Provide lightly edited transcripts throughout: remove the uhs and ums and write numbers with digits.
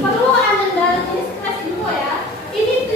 Perlu Anda dalam ini info ya. Ini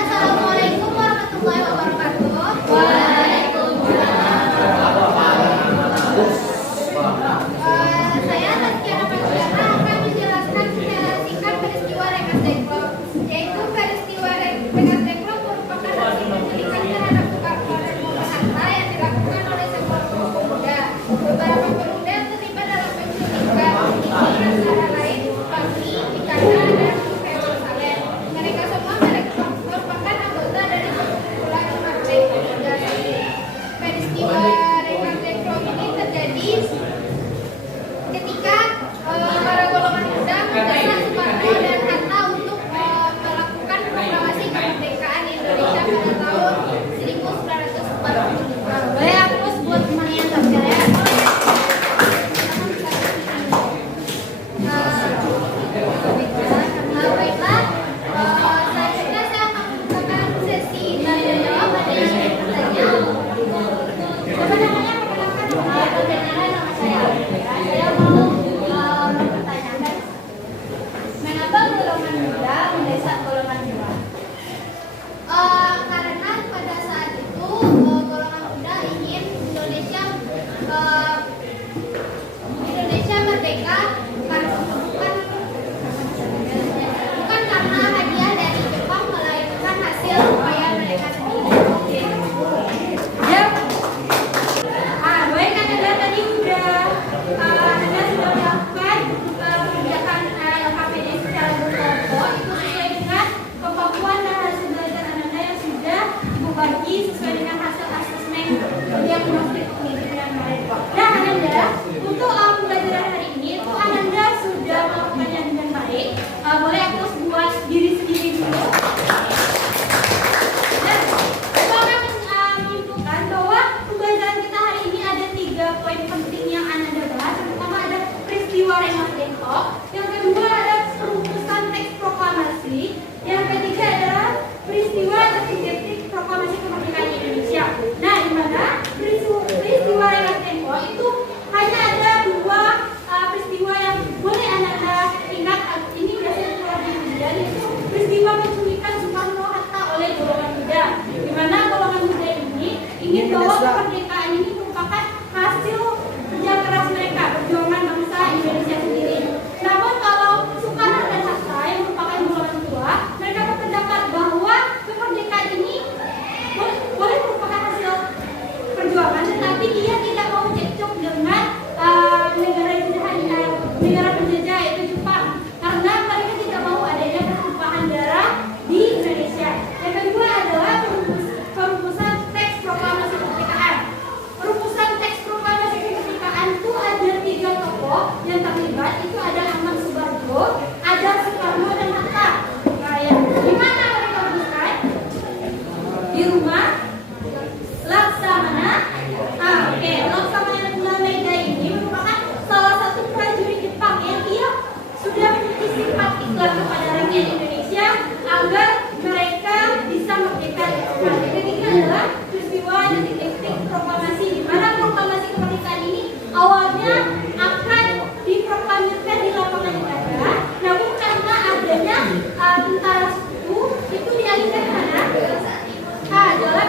Assalamualaikum warahmatullahi wabarakatuh. Saya Tazkiah Rahmadiana akan menjelaskan secara singkat peristiwa Rengas Dengklok, yaitu peristiwa Rengas Dengklok merupakan aksi penculikan terhadap Soekarno dan Muhammad Hatta yang dilakukan oleh sekelompok pemuda. Beberapa pemuda yang terlibat dalam penculikan ini antara lain Bakri, Ikana, dan Hewan Saleh. Mereka semua merupakan anggota dari sekumpulan partai pemuda. Peristiwa Rengas Dengklok ini terjadi ketika para golongan muda mendesak Soekarno dan Hatta untuk melakukan proklamasi kemerdekaan Indonesia pada tahun 1945. Boleh aku sebut temannya Tazkiah ya? Baiklah, selanjutnya saya akan membuka sesi tanya jawab. Ada yang ingin bertanya? Siapa namanya? Perkenalkan, nama saya. Saya mau mempertanyakan, mengapa golongan muda mendesak golongan tua? Karena pada saat itu golongan muda ingin Indonesia merdeka bukan karena hadiah dari Jepang, melainkan hasil upaya mereka sendiri. Ya. Baik, Anda tadi Anda sudah melakukan pengerjaan LKPD secara berkelompok. Itu sesuai dengan kemampuan dan hasil belajar Anda yang sudah Ibu bagi sesuai dengan hasil asesmen diagnostik kepemimpinan kemarin. Nah, Anda untuk pembelajaran hari ini itu Anda sudah melakukannya dengan baik. Boleh aku buat diri sendiri dulu. Dan aku akan menyimpulkan bahwa pembelajaran kita hari ini ada 3 poin penting yang Anda bahas. Yang pertama ada peristiwa Rengas Dengklok, yang kedua ada perumusan teks proklamasi, yang ketiga adalah peristiwa detik-detik proklamasi kemerdekaan Indonesia. Nah, di mana peristiwa Rengas Dengklok itu hanya ada 2 peristiwa yang boleh Anda ingat. Ini biasanya keluar di media, yaitu peristiwa penculikan Soekarno Hatta oleh golongan muda, di mana golongan muda ini ingin bahwa kemerdekaan ini merupakan hasil kerja keras mereka, perjuangan bangsa Indonesia sendiri. Namun kalau Soekarno dan Hatta yang merupakan golongan tua, mereka berpendapat bahwa kemerdekaan ini boleh merupakan hasil perjuangan, tetapi dia tidak mau cekcok dengan negara penjajah yaitu Jepang, karena mereka tidak mau adanya pertumpahan darah di Indonesia. Yang kedua adalah perumusan teks proklamasi kemerdekaan. Perumusan teks proklamasi kemerdekaan itu ada 3 tokoh yang terlibat. Itu ada Ahmad Subarjo, ada Soekarno dan Hatta. Di mana mereka merumuskan? Di rumah Laksamana. Laksamana Mega ini merupakan salah satu prajurit Jepang yang ia sudah memiliki simpatiklah kepada rakyat Indonesia agar mereka bisa merdeka. Yang ketiga adalah peristiwa detik-detik proklamasi, di mana proklamasi kemerdekaan ini awalnya akan diproklamirkan di lapangan negara, namun karena adanya tentara sekutu itu dialihkan ke mana? Adalah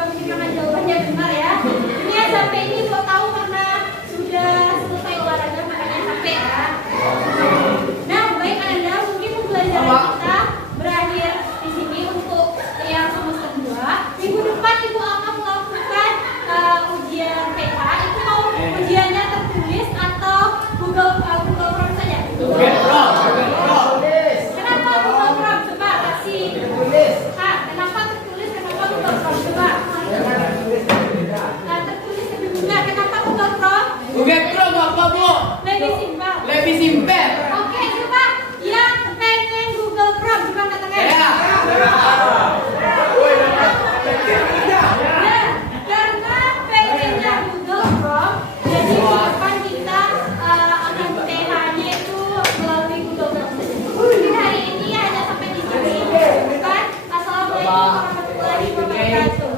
juga memperkirakan jawabannya benar ya. Ini yang sampai ini mau tahu karena sudah selesai olahraga makanya capek ya. Nah, baik Anda, mungkin pembelajaran kita berakhir di sini untuk yang semester 2. Minggu depan Ibu akan melakukan ujian PH. Itu mau ujiannya tertulis atau Google Form saja? Google Form. Kenapa Google Form? Coba kasih. Kenapa tertulis? Kenapa Google Form? Coba. Tertulis lebih mudah. Kenapa Google Form? Google Form apa, Bu? Lebih simpel. Lebih simpel. Oke, coba yang pengen Google Form coba angkat tangan. Ya. Nah, karena pengennya Google Form, jadi di depan kita akan TH-nya itu melalui Google Form saja. Mungkin hari ini hanya sampai di sini. Bukan? Assalamualaikum warahmatullahi wabarakatuh.